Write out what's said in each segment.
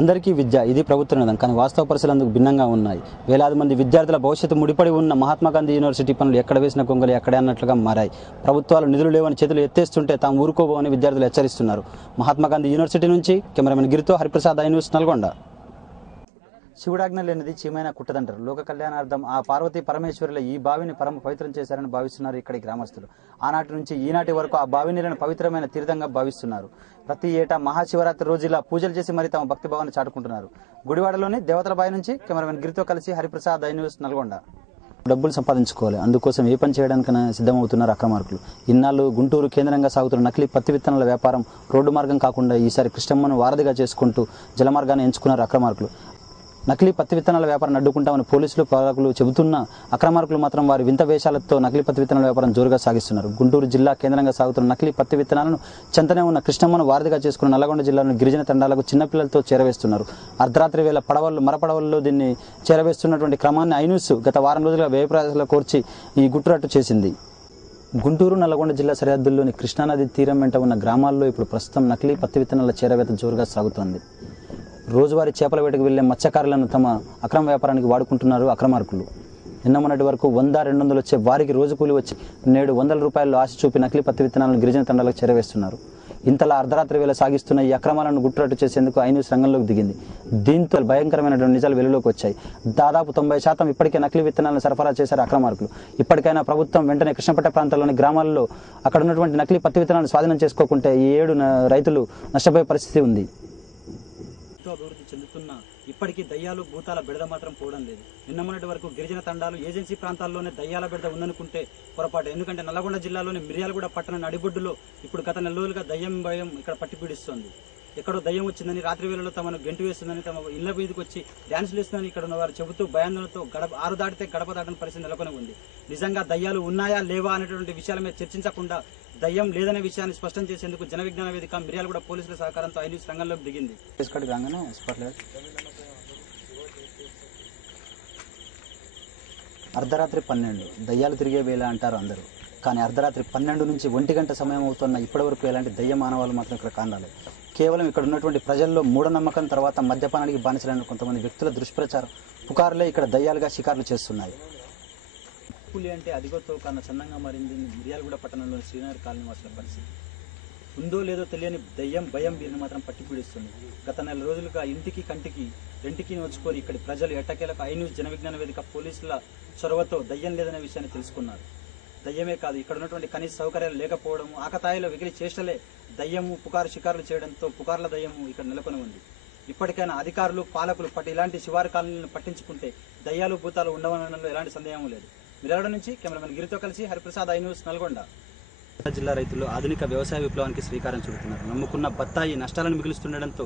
అందరికీ విద్య ఇది ప్రభుత్వ నినాదం. కానీ వాస్తవ పరిస్థితులు అందుకు భిన్నంగా ఉన్నాయి. వేలాది మంది విద్యార్థుల భవిష్యత్తు ముడిపడి ఉన్న మహాత్మా గాంధీ యూనివర్సిటీ పనులు ఎక్కడ వేసిన కొంగలు ఎక్కడే అన్నట్లుగా మారాయి. ప్రభుత్వాలు నిధులు లేవని చేతులు ఎత్తేస్తుంటే తాము ఊరుకోబోమని విద్యార్థులు హెచ్చరిస్తున్నారు. మహాత్మా గాంధీ యూనివర్సిటీ నుంచి కెమెరామెన్ గిరితో హరిప్రసాద్, ఐ న్యూస్, నల్గొండ. శివుడాజ్ఞ లేనిది చీమైనా కుట్టదంటారు. లోక కళ్యాణార్థం ఆ పార్వతీ పరమేశ్వరుల ఈ బావిని పరమ పవిత్రం చేశారని భావిస్తున్నారు ఇక్కడి గ్రామస్తులు. ఆనాటి నుంచి ఈనాటి వరకు ఆ బావి నీళ్ళను పవిత్రమైన తీర్థంగా భావిస్తున్నారు. ప్రతి ఏటా మహాశివరాత్రి రోజు ఇలా పూజలు చేసి మరి తమ భక్తి భావాన్ని చాటుకుంటున్నారు. గుడివాడలోని దేవతల బావి నుంచి కెమెరామెన్ గిరితో కలిసి హరిప్రసాద్, ఐ న్యూస్, నల్గొండ. డబ్బులు సంపాదించుకోవాలి, అందుకోసం ఏ పని చేయడానికైనా సిద్ధమవుతున్నారు అక్రమార్కులు. ఇన్నాళ్ళు గుంటూరు కేంద్రంగా సాగుతున్న నకిలీ పత్తి విత్తనాల వ్యాపారం రోడ్డు మార్గం కాకుండా ఈసారి కృష్ణమ్మను వారధిగా చేసుకుంటూ జలమార్గాన్ని ఎంచుకున్నారు అక్రమార్కులు. నకిలీ పత్తి విత్తనాల వ్యాపారాన్ని అడ్డుకుంటామని పోలీసులు, పాలకులు చెబుతున్న అక్రమార్కులు మాత్రం వారి వింత వేషాలతో నకిలీ పత్తి విత్తనాల వ్యాపారం జోరుగా సాగిస్తున్నారు. గుంటూరు జిల్లా కేంద్రంగా సాగుతున్న నకిలీ పత్తి విత్తనాలను చెంతనే ఉన్న కృష్ణమ్మను వారధిగా చేసుకున్న నల్గొండ జిల్లాలోని గిరిజన తండాలకు చిన్నపిల్లలతో చేరవేస్తున్నారు. అర్ధరాత్రి వేళ మరపడవల్లో దీన్ని చేరవేస్తున్నటువంటి క్రమాన్ని ఐ న్యూస్ గత వారం రోజులుగా వ్యయప్రయాసాలు కోర్చి ఈ గుట్టురట్టు చేసింది. గుంటూరు, నల్గొండ జిల్లా సరిహద్దుల్లోని కృష్ణానది తీరం వెంట ఉన్న గ్రామాల్లో ఇప్పుడు ప్రస్తుతం నకిలీ పత్తి విత్తనాల చేరవేత జోరుగా సాగుతోంది. రోజువారీ చేపల వేటకు వెళ్లే మత్స్యకారులను తమ అక్రమ వ్యాపారానికి వాడుకుంటున్నారు అక్రమార్కులు. నిన్న మొన్నటి వరకు 100-200 వచ్చే వారికి రోజు కూలి వచ్చి నేడు 100 రూపాయలు ఆశ చూపి నకిలీ పత్తి విత్తనాలను గిరిజన తండాలకు చేరవేస్తున్నారు. ఇంతలా అర్ధరాత్రి వేళ సాగిస్తున్న ఈ అక్రమాలను గుట్టురట్టు చేసేందుకు ఐ న్యూస్ రంగంలోకి దిగింది. దీంతో భయంకరమైనటువంటి నిజాలు వెలుగులోకి వచ్చాయి. దాదాపు 90% ఇప్పటికే నకిలీ విత్తనాలను సరఫరా చేశారు అక్రమార్కులు. ఇప్పటికైనా ప్రభుత్వం వెంటనే కృష్ణపట్ట ప్రాంతాల్లోని గ్రామాల్లో అక్కడ ఉన్నటువంటి నకిలీ పత్తి విత్తనాలను స్వాధీనం చేసుకోకుంటే ఈ 7 రైతులు నష్టపోయే పరిస్థితి ఉంది. అభివృద్ధి చెందుతున్న ఇప్పటికీ దయ్యాలు, భూతాల బెడద మాత్రం పోవడం లేదు. నిన్న మొన్నటి వరకు గిరిజన తండాలు, ఏజెన్సీ ప్రాంతాల్లోనే దయ్యాల బెడద ఉందనుకుంటే పొరపాటు. ఎందుకంటే నల్లగొండ జిల్లాలోని మిర్యాలగూడ పట్టణ నడిబొడ్డులో ఇప్పుడు గత నెల రోజులుగా దయ్యం భయం ఇక్కడ పట్టి పీడిస్తోంది. ఎక్కడో దయ్యం వచ్చిందని, రాత్రి వేళలో తమను గెంటు వేస్తుందని, తమ ఇళ్ల మీదకి వచ్చి డ్యాన్సులు వేస్తుందని ఇక్కడ ఉన్న వారు చెబుతూ భయాందోళనతో 6 దాటితే గడప దాటని పరిస్థితి నెలకొని ఉంది. నిజంగా దయ్యాలు ఉన్నాయా లేవా అనేటువంటి విషయాల మీద చర్చించకుండా దయ్యం లేదనే విషయాన్ని స్పష్టం చేసేందుకు జన విజ్ఞాన వేదిక మిర్యాలగూడ పోలీసుల సహకారంతో ఐ న్యూస్ రంగంలోకి దిగింది. అర్ధరాత్రి 12 దయ్యాలు తిరిగే వేళ అంటారు అందరూ. కానీ అర్ధరాత్రి 12 నుంచి 1 గంట సమయం అవుతున్న ఇప్పటి వరకు ఎలాంటి దయ్య మానవాళ్ళు మాత్రం ఇక్కడ కానరాలేదు. కేవలం ఇక్కడ ఉన్నటువంటి ప్రజల్లో మూఢనమ్మకం, తర్వాత మద్యపానానికి బానిసలైన కొంతమంది వ్యక్తుల దుష్ప్రచారం, పుకార్లే ఇక్కడ దయ్యాలుగా షికారులు చేస్తున్నాయి. పులి అంటే అదిగోతో కన్నా చందంగా మారింది మిర్యాలగూడ పట్టణంలోని శ్రీనగర్ కాలనీ వాసుల పరిస్థితి. ఉందో లేదో తెలియని దయ్యం భయం వీరిని మాత్రం పట్టి పీడిస్తుంది. గత నెల రోజులుగా ఇంటికి కంటికి రెంటికి నోచుకొని ఇక్కడి ప్రజలు ఎట్టకేలకు ఐ న్యూస్ జన విజ్ఞాన వేదిక పోలీసుల చొరవతో దయ్యం లేదనే విషయాన్ని తెలుసుకున్నారు. దయ్యమే కాదు, ఇక్కడ ఉన్నటువంటి కనీస సౌకర్యాలు లేకపోవడము, ఆకతాయిలో వెగిలి చేష్టలే దయ్యము, పుకారు షికారులు చేయడంతో పుకార్ల దయ్యము ఇక్కడ నెలకొని ఉంది. ఇప్పటికైనా అధికారులు, పాలకులు ఇలాంటి శివారు కాలనీలను పట్టించుకుంటే దయ్యాలు, భూతాలు ఉండవనడంలో ఎలాంటి సందేహం లేదు. మిర్యాలగూడ నుంచి కెమెరామెన్ గిరితో కలిసి హరిప్రసాద్, ఐ న్యూస్, నల్గొండ. జిల్లా రైతులు ఆధునిక వ్యవసాయ విప్లవానికి శ్రీకారం చుడుతున్నారు. నమ్ముకున్న బత్తాయి నష్టాలను మిగులుస్తుండటంతో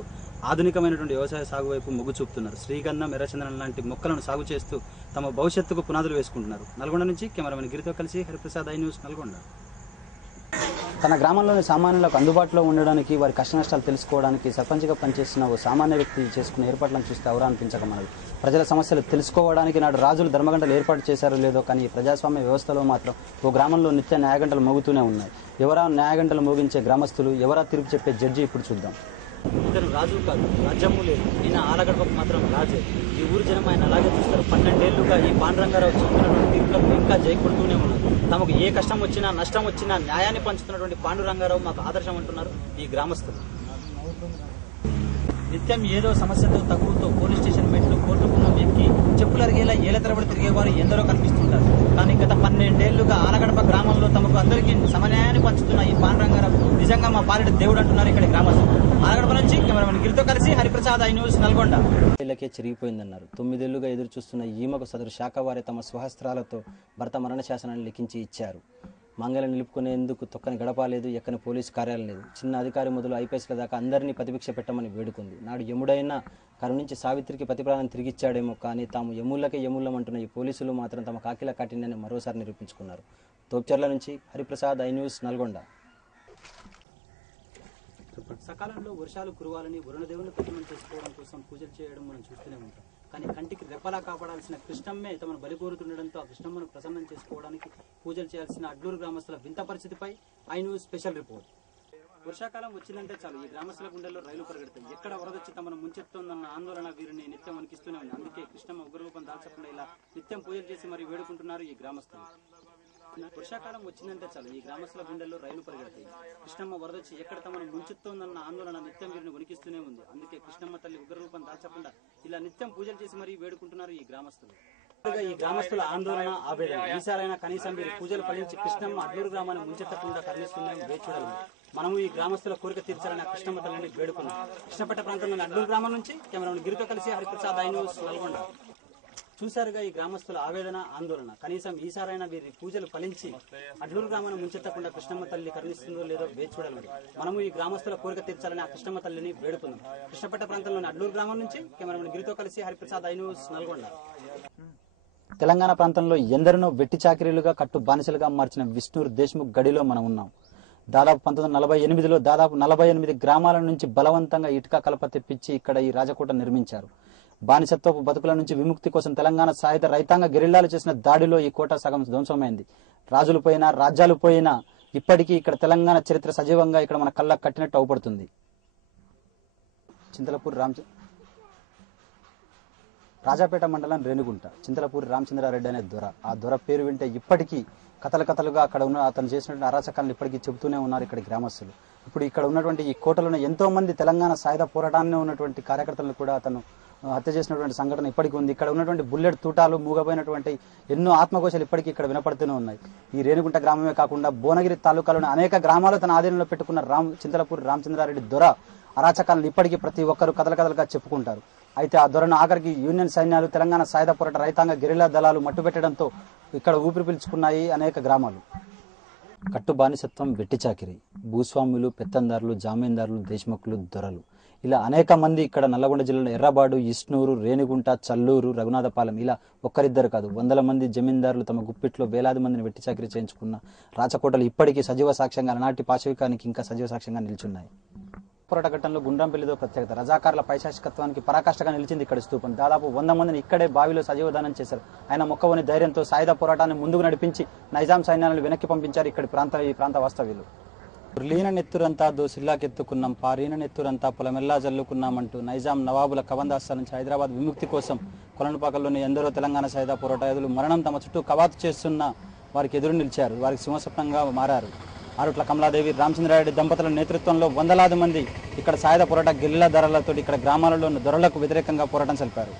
ఆధునికమైనటువంటి వ్యవసాయ సాగు వైపు మొగ్గు చూపుతున్నారు. శ్రీగంధం, ఎర్రచందనం లాంటి మొక్కలను సాగు చేస్తూ తమ భవిష్యత్తుకు పునాదులు వేసుకుంటున్నారు. నల్గొండ నుంచి కెమెరామెన్ గిరితో కలిసి హరిప్రసాద్, ఐ న్యూస్, నల్గొండ. తన గ్రామంలోని సామాన్యులకు అందుబాటులో ఉండడానికి, వారి కష్ట నష్టాలు తెలుసుకోవడానికి సర్పంచ్గా పనిచేసిన ఓ సామాన్య వ్యక్తి చేసుకున్న ఏర్పాట్లను చూస్తే అవరా అనిపించకమన్నది. ప్రజల సమస్యలు తెలుసుకోవడానికి నాడు రాజులు ధర్మగంటలు ఏర్పాటు చేశారో లేదో కానీ ఈ ప్రజాస్వామ్య వ్యవస్థలో మాత్రం ఓ గ్రామంలో నిత్య న్యాయగంటలు మోగుతూనే ఉన్నాయి. ఎవరా న్యాయగంటలు మోగించే గ్రామస్తులు, ఎవరా తీర్పు చెప్పే జడ్జి ఇప్పుడు చూద్దాం. ఇతను రాజు కాదు, రాజ్యము లేదు, ఈయన ఆలగడపకు మాత్రం రాజే. ఈ ఊరు జనం ఆయన అలాగే చూస్తారు. 12 ఏళ్లుగా ఈ పాండురంగారావు చెబుతున్నటువంటి తీర్పులకు ఇంకా జై కొడుతూనే ఉన్నారు. తమకు ఏ కష్టం వచ్చినా, నష్టం వచ్చినా న్యాయాన్ని పంచుతున్నటువంటి పాండురంగారావు మాకు ఆదర్శం అంటున్నారు ఈ గ్రామస్తులు. నిత్యం ఏదో సమస్యతో, తగువుతో పోలీస్ స్టేషన్ మెట్లు, కోర్టు గుమ్మం ఎక్కి చెప్పులు అరిగేలా ఏళ్ల తరబడి తిరిగేవారు ఎందరో కనిపిస్తుంటారు. కానీ గత 12 ఏళ్లుగా ఆలగడప గ్రామంలో తమకు అందరికీ సమన్యాయాన్ని పంచుతున్న ఈ పాండురంగారావు నిజంగా మా పాలిట దేవుడు అంటున్నారు ఇక్కడ గ్రామస్తులు. ఆలగడప నుంచి కెమెరామెన్ గిరితో కలిసి హరిప్రసాద్, ఐ న్యూస్, నల్గొండ. ఇళ్ళకే చిరిగిపోయిందన్నారు. 9 ఏళ్లుగా ఎదురు చూస్తున్న ఈమెకు సదరు శాఖ వారి తమ స్వహస్త్రాలతో భర్త మరణ శాసనాన్ని లిఖించి ఇచ్చారు. మంగళ నిలుపుకునేందుకు తొక్కని గడపాలేదు, ఎక్కని పోలీసు కార్యాలయం లేదు. చిన్న అధికారి మొదలు ఐపీఎస్ల దాకా అందరినీ ప్రతిభిక్ష పెట్టమని వేడుకుంది. నాడు యముడైనా కరుణించి సావిత్రికి ప్రతిప్రాణం తిరిగిచ్చాడేమో కానీ తాము యముళ్ళకే యముళ్ళమంటున్న ఈ పోలీసులు మాత్రం తమ కాకిల కాటిని మరోసారి నిరూపించుకున్నారు. తోప్చర్ల నుంచి హరిప్రసాద్, ఐ న్యూస్, నల్గొండ. సకాలంలో వర్షాలు కురవాలని వరుణదేవుని ప్రతిమను చేసుకోవడం కోసం పూజలు చేయడం మనం చూస్తూనే ఉంటాం. కానీ కంటికి రెప్పలా కాపాడాల్సిన కృష్ణమ్మే తమను బలి కోరుతుండడంతో ఆ కృష్ణమ్మను ప్రసన్నం చేసుకోవడానికి పూజలు చేయాల్సిన అడ్లూరు గ్రామస్తుల వింత పరిస్థితిపై ఐ న్యూస్ స్పెషల్ రిపోర్ట్. వర్షాకాలం వచ్చిందంటే చాలు ఈ గ్రామస్తుల గుండెల్లో రైలు పరిగెడతాయి. ఎక్కడ వరదొచ్చి తమను ముంచెత్తుందన్న ఆందోళన వీరిని నిత్యం వణికిస్తూనే ఉంది. అందుకే కృష్ణమ్మ ఉగ్రరూపం దాల్చకుండా ఇలా నిత్యం పూజలు చేసి మరి వేడుకుంటున్నారు ఈ గ్రామస్తులు. వర్షాకాలం వచ్చిందంటే చాలు ఈ గ్రామస్తుల గుండెల్లో రైలు పరిగెడతాయి. కృష్ణమ్మ వరదొచ్చి ఎక్కడ తమను ముంచెత్తుందన్న ఆందోళన నిత్యం వీరిని వణికిస్తూనే ఉంది. అందుకే కృష్ణమ్మ తల్లి ఉగ్రరూపం దాల్చకుండా ఇలా నిత్యం పూజలు చేసి మరి వేడుకుంటున్నారు ఈ గ్రామస్తులు. ఈ గ్రామస్తుల ఆందోళన ఆవేదన ఈసారైనా కనీసం వీరి పూజలు ఫలించి కృష్ణమ్మ అడ్లూరు గ్రామాన్ని ముంచెత్తకుండా కరుణిస్తుందని వేచి చూడాలి. మనము ఈ గ్రామస్తుల కోరిక తీర్చాలని కృష్ణమ్మ తల్లిని వేడుకున్నాం. కృష్ణపేట ప్రాంతంలోని అడ్లూరు గ్రామం నుంచి కెమెరాను గిరితో కలిసి హరిప్రసాద్ న్యూస్ నల్గొండ. చూశారుగా ఈ గ్రామస్తుల ఆవేదన ఆందోళన. కనీసం ఈసారైనా వీరి పూజలు ఫలించి అడ్లూరు గ్రామాన్ని ముంచెత్తకుండా కృష్ణమ్మ తల్లి కరుణిస్తుందో లేదో వేచి చూడాలి. మనము ఈ గ్రామస్తుల కోరిక తీర్చాలని ఆ కృష్ణమ్మ తల్లిని వేడుకున్నాం. కృష్ణపేట ప్రాంతంలోని అడ్లూరు గ్రామం నుంచి కెమెరాను గిరితో కలిసి హరిప్రసాద్ న్యూస్ నల్గొండ. తెలంగాణ ప్రాంతంలో ఎందరినో వెట్టి చాకిరీలుగా కట్టు బానిసలుగా మార్చిన విష్ణూర్ దేశ్ముఖ్ గడిలో మనం ఉన్నాం. దాదాపు 1948లో దాదాపు 48 గ్రామాల నుంచి బలవంతంగా ఇటుక కలప తెప్పించి ఇక్కడ ఈ రాజకోట నిర్మించారు. బానిసత్వపు బతుకుల నుంచి విముక్తి కోసం తెలంగాణ సాయుధ రైతాంగ గెరిల్లాలు చేసిన దాడిలో ఈ కోట సగం ధ్వంసమైంది. రాజులు పోయినా రాజ్యాలు పోయినా ఇప్పటికీ ఇక్కడ తెలంగాణ చరిత్ర సజీవంగా ఇక్కడ మన కళ్ళకు కట్టినట్టు అవుపడుతుంది. చింతలపూర్ రాజాపేట మండలం రేణుగుంట. చింతలపూరి రామచంద్రారెడ్డి అనే దొర. ఆ దొర పేరు వింటే ఇప్పటికీ కథలుగా అక్కడ ఉన్న అతను చేసినటువంటి అరాచకాలను ఇప్పటికీ చెబుతూనే ఉన్నారు ఇక్కడి గ్రామస్తులు. ఇప్పుడు ఇక్కడ ఉన్నటువంటి ఈ కోటలోనే ఎంతో మంది తెలంగాణ సాయుధ పోరాటాన్ని ఉన్నటువంటి కార్యకర్తలను కూడా అతను హత్య చేసినటువంటి సంఘటన ఇప్పటికీ ఉంది. ఇక్కడ ఉన్నటువంటి బుల్లెట్ తూటాలు మూగపోయినటువంటి ఎన్నో ఆత్మఘోషాలు ఇప్పటికీ ఇక్కడ వినపడుతూనే ఉన్నాయి. ఈ రేణుగుంట గ్రామమే కాకుండా భువనగిరి తాలూకాలోని అనేక గ్రామాలు తన ఆధీనంలో పెట్టుకున్న చింతలపూరి రామచంద్రారెడ్డి దొర అరాచకాలను ఇప్పటికీ ప్రతి ఒక్కరు కథలుగా చెప్పుకుంటారు. అయితే ఆ దొరను ఆఖరికి యూనియన్ సైన్యాలు తెలంగాణ సాయుధ పోరాట రైతాంగ గెరిల్లా దళాలు మట్టుపెట్టడంతో ఇక్కడ ఊపిరి పీల్చుకున్నాయి అనేక గ్రామాలు. కట్టు బానిసత్వం, వెట్టి చాకిరి, భూస్వాములు, పెత్తందారులు, జామీందారులు, దేశముఖులు, దొరలు ఇలా అనేక మంది ఇక్కడ నల్లగొండ జిల్లాలో ఎర్రబాడు, ఇస్నూరు, రేణిగుంట, చల్లూరు, రఘునాథపాలెం ఇలా ఒక్కరిద్దరు కాదు 100 మంది జమీందారులు తమ గుప్పిట్లో వేలాది మందిని వెట్టి చాకిరి చేయించుకున్న రాచకోటలు ఇప్పటికీ సజీవ సాక్ష్యంగా అలనాటి పాశవికానికి ఇంకా సజీవ సాక్ష్యంగా నిలిచున్నాయి. పోరాట ఘట్టంలో గుండ్రంపల్లితో ప్రత్యేకత. రజాకార్ల పైశాచికత్వానికి పరాకాష్ఠగా నిలిచింది ఇక్కడ స్తూపం. దాదాపు 100 మందిని ఇక్కడే బావిలో సజీవదానం చేశారు. ఆయన మొక్కవని ధైర్యంతో సాయుధ పోరాటాన్ని ముందుకు నడిపించి నైజాం సైన్యాలను వెనక్కి పంపించారు ఈ ప్రాంత వాస్తవ్యులు. లీన నెత్తురంతా దోసిల్లాకెత్తుకున్నాం, పారీన నెత్తురంతా పొలమెల్లా జల్లుకున్నామంటూ నైజాం నవాబుల కబందాస్తా నుంచి హైదరాబాద్ విముక్తి కోసం కొలనుపాకల్లోని ఎందరో తెలంగాణ సాయుధ పోరాట యోధులు మరణం తమ చుట్టూ కవాతు చేస్తున్న వారికి ఎదురు నిలిచారు. వారికి సింహస్వప్నంగా మారారు. ఆరుట్ల కమలాదేవి, రామచంద్రారెడ్డి దంపతుల నేతృత్వంలో వందలాది మంది ఇక్కడ సాయుధ పోరాట గెరిల్లా దళాలతో ఇక్కడ గ్రామాలలో దొరలకు వ్యతిరేకంగా పోరాటం సల్పారు.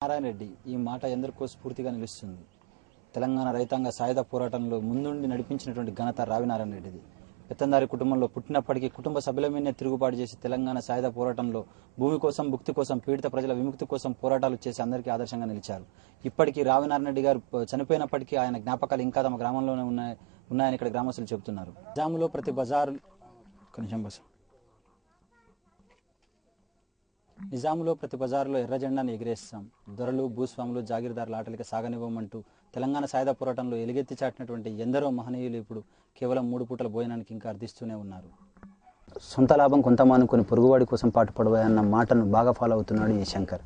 నారాయణ రెడ్డి ఈ మాట ఎందరికో స్ఫూర్తిగా నిలుస్తుంది. తెలంగాణ రైతాంగ సాయుధ పోరాటంలో ముందుండి నడిపించినటువంటి ఘనత రావినారాయణ రెడ్డిది. పెత్తందారి కుటుంబంలో పుట్టినప్పటికీ కుటుంబ సభ్యుల మీదనే తిరుగుబాటు చేసి తెలంగాణ సాయుధ పోరాటంలో భూమి కోసం, భుక్తి కోసం, పీడిత ప్రజల విముక్తి కోసం పోరాటాలు చేసి అందరికీ ఆదర్శంగా నిలిచారు. ఇప్పటికీ రావినారాయణ రెడ్డి గారు చనిపోయినప్పటికీ ఆయన జ్ఞాపకాలు ఇంకా తమ గ్రామంలోనే ఉన్నాయని ఇక్కడ గ్రామస్తులు చెబుతున్నారు. నిజాములో ప్రతి బజారు నిజాములో ప్రతి బజారులో ఎర్ర జెండాను ఎగిరేస్తాం, దొరలు, భూస్వాములు, జాగీర్దారుల ఆటలకి సాగనివ్వమంటూ తెలంగాణ సాయుధ పోరాటంలో ఎలుగెత్తి చాటినటువంటి ఎందరో మహనీయులు ఇప్పుడు కేవలం 3 పూటల భోజనానికి ఇంకా అర్థిస్తూనే ఉన్నారు. సొంత లాభం కొంత మానుకొని పొరుగువాడి కోసం పాటుపడవన్న మాటను బాగా ఫాలో అవుతున్నాడు ఈ శంకర్.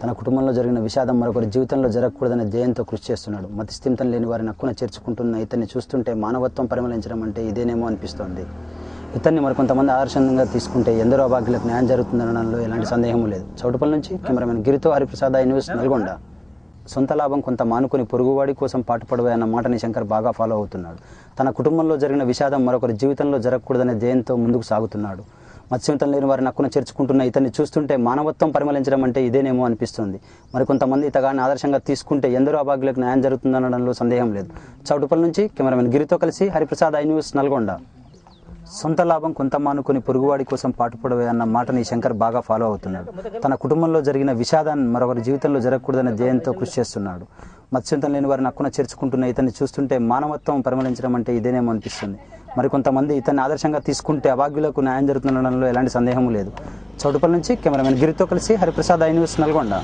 తన కుటుంబంలో జరిగిన విషాదం మరొకరి జీవితంలో జరగకూడదనే ధ్యేయంతో కృషి చేస్తున్నాడు. మతిస్థిమితం లేని వారిని హక్కున చేర్చుకుంటున్న ఇతన్ని చూస్తుంటే మానవత్వం పరిమళించడం అంటే ఇదేనేమో అనిపిస్తోంది. ఇతన్ని మరికొంతమంది ఆదర్శంగా తీసుకుంటే ఎందరో అభాగ్యులకు న్యాయం జరుగుతుందనడంలో ఎలాంటి సందేహం లేదు. చౌటుపల్లి నుంచి కెమెరామెన్ గిరితో హరిప్రసాద్ న్యూస్ నల్గొండ. సొంత లాభం కొంత మానుకొని పొరుగువాడి కోసం పాటుపడవన్న మాటని శంకర్ బాగా ఫాలో అవుతున్నాడు. తన కుటుంబంలో జరిగిన విషాదం మరొకరి జీవితంలో జరగకూడదనే ధ్యేయంతో ముందుకు సాగుతున్నాడు. మత్స్యమితం లేని వారిని హక్కున చేర్చుకుంటున్న ఇతన్ని చూస్తుంటే మానవత్వం పరిమళించడం అంటే ఇదేనేమో అనిపిస్తుంది. మరికొంతమంది ఇతగాన్ని ఆదర్శంగా తీసుకుంటే ఎందరో అభాగ్యులకు న్యాయం జరుగుతుందనడంలో సందేహం లేదు. చౌటుపల్లి నుంచి కెమెరామెన్ గిరితో కలిసి హరిప్రసాద్ న్యూస్ నల్గొండ. సొంత లాభం కొంత మానుకొని పొరుగువాడి కోసం పాటుపడవే అన్న మాటని శంకర్ బాగా ఫాలో అవుతున్నాడు. తన కుటుంబంలో జరిగిన విషాదాన్ని మరొకరి జీవితంలో జరగకూడదనే ధ్యేయంతో కృషి చేస్తున్నాడు. మత్స్యంతం లేని వారిని హక్కున చేర్చుకుంటున్న ఇతన్ని చూస్తుంటే మానవత్వం పరిమళించడం అంటే ఇదేనేమో అనిపిస్తుంది. మరికొంతమంది ఇతన్ని ఆదర్శంగా తీసుకుంటే అభాగ్యులకు న్యాయం జరుగుతుందనడంలో ఎలాంటి సందేహం లేదు. చౌటుపల్లి నుంచి కెమెరామెన్ గిరితో కలిసి హరిప్రసాద్ న్యూస్ నల్గొండ.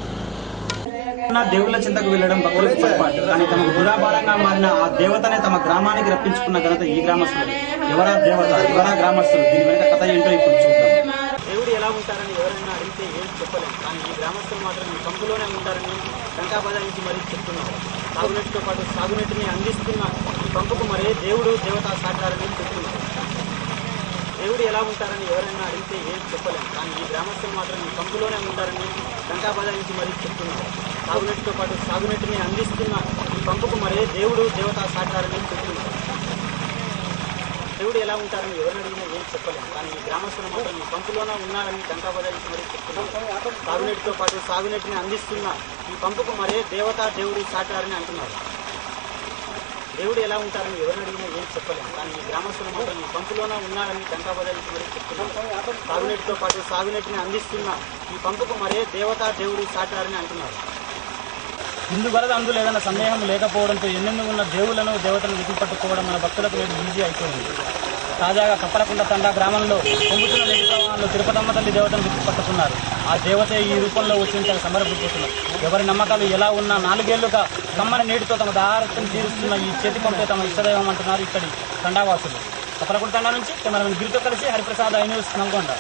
దేవుళ్ల చింతకు వెళ్లడం భక్తులకు పొరపాటు, కానీ తమకు దురాభారంగా మారిన ఆ దేవతనే తమ గ్రామానికి రప్పించుకున్న ఘనత ఈ గ్రామస్తులు. ఎవరా దేవత, ఎవరా గ్రామస్తులు, దీని వెనుక కథ ఏంటో ఇప్పుడు చూద్దాం. దేవుడు ఎలా ఉంటారని ఎవరైనా అడిగితే ఏం చెప్పలేము, కానీ ఈ గ్రామస్తులు మాత్రం ఈ పంపులోనే ఉంటారని శంకాబజాయించి మరీ చెప్తున్నారు. తాగునీటితో పాటు సాగునీటిని అందిస్తున్న ఈ పంపుకు మరే దేవుడు దేవత సాకారని చెప్తున్నారు. దేవుడు ఎలా ఉంటారని ఎవరైనా అడిగితే ఏం చెప్పలేము. కానీ ఈ గ్రామస్తులు మాత్రం ఈ పంపులోనే ఉంటారని గంటా బజాయించి మరీ చెప్తున్నారు. తాగునీటితో పాటు సాగునీటిని అందిస్తున్న ఈ పంపుకు మరే దేవుడు దేవతా సాకారని చెప్తున్నారు. దేవుడు ఎలా ఉంటారని ఎవరిని అడిగినా ఏం చెప్పలేము. కానీ ఈ గ్రామస్తులు మాత్రం ఈ పంపులోనే ఉన్నారని గంటా బజాయించి మరీ చెప్తున్నారు. తాగునీటితో పాటు సాగునీటిని అందిస్తున్న ఈ పంపుకు మరే దేవుడు సాకారని అంటున్నారు. దేవుడు ఎలా ఉంటారని ఎవరిని అడిగినా ఏం చెప్పలేము. కానీ ఈ గ్రామస్తులు మాత్రం ఈ పంపులోనే ఉన్నారని గంటా బజాయించి మరీ చెప్తున్నారు. తాగునీటితో పాటు సాగునీటిని అందిస్తున్న ఈ పంపుకు మరే దేవుడు సాకారని అంటున్నారు. ఇందు వలన అందులో ఏదైనా సందేహం లేకపోవడంతో ఎన్నెన్నో ఉన్న దేవులను దేవతలను విడిపట్టుకోవడం మన భక్తులకు నేడు ఈజీ అయిపోయింది. తాజాగా కప్పలకుంట తండా గ్రామంలో పొంగుతున్న నీటి ప్రవాహంలో తిరుపతమ్మ తల్లి దేవతను విడిచిపట్టుకున్నారు. ఆ దేవత ఈ రూపంలో వచ్చి సమర్పించుతున్నారు. ఎవరి నమ్మకాలు ఎలా ఉన్నా 4 ఏళ్లుగా కమ్మని నీటితో తమ దాహార్తం తీరుస్తున్న ఈ చేతి పంపే తమ ఇష్టదైవం అంటున్నారు ఇక్కడి తండావాసులు. కప్పలకుంట తండా నుంచి కెమెరామెన్ గిరితో కలిసి హరిప్రసాద్ ఐన్యూస్ నల్గొండ.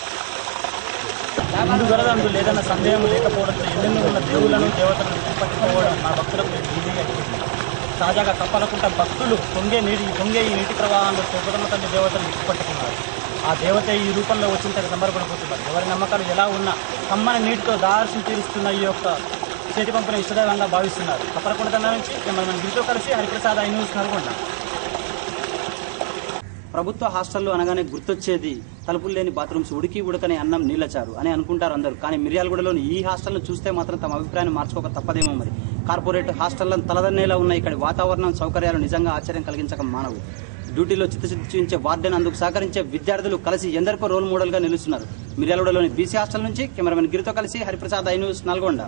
ముందు వరదందు లేదన్న సందేహం లేకపోవడంతో ఎన్నెన్నో ఉన్న దేవులను దేవతలను విడిచిపట్టుకోవడం మా భక్తులకు ఈజీగా అయిపోతుంది. తాజాగా కప్పలకుంట భక్తులు పొంగే ఈ నీటి ప్రవాహంలో తిరుపతమ్మ తల్లి దేవతను విడిచిపట్టుకున్నారు. ఆ దేవత ఈ రూపంలో వచ్చిన సంబరపడిపోతున్నారు. ఎవరి నమ్మకాలు ఎలా ఉన్నా కమ్మని నీటితో దార్శం తీరుస్తున్న ఈ యొక్క చేతి పంపును ఇష్టదైవంగా భావిస్తున్నారు. కప్పలకుంట తండా నుంచి కెమెరామెన్ గిరితో కలిసి హరిప్రసాద్ ఐన్యూస్ నల్గొండ. ప్రభుత్వ హాస్టల్లో అనగానే గుర్తొచ్చేది తలుపులు లేని బాత్రూమ్స్, ఉడకని అన్నం నీళ్ళచారు అని అనుకుంటారు అందరూ. కానీ మిర్యాలగూడలోని ఈ హాస్టల్ను చూస్తే మాత్రం తమ అభిప్రాయాన్ని మార్చుకోక తప్పదేమో మరి. కార్పొరేట్ హాస్టళ్లను తలదన్నేలా ఉన్న ఇక్కడి వాతావరణం సౌకర్యాలు నిజంగా ఆశ్చర్యం కలిగించక మానవు. డ్యూటీలో చిత్తశుద్ధి చూపించే వార్డెన్, అందుకు సహకరించే విద్యార్థులు కలిసి ఎందరికో రోల్ మోడల్ గా నిలుస్తున్నారు. మిర్యాలగూడలోని బీసీ హాస్టల్ నుంచి కెమెరామెన్ గిరితో కలిసి హరిప్రసాద్ ఐన్యూస్ నల్గొండ.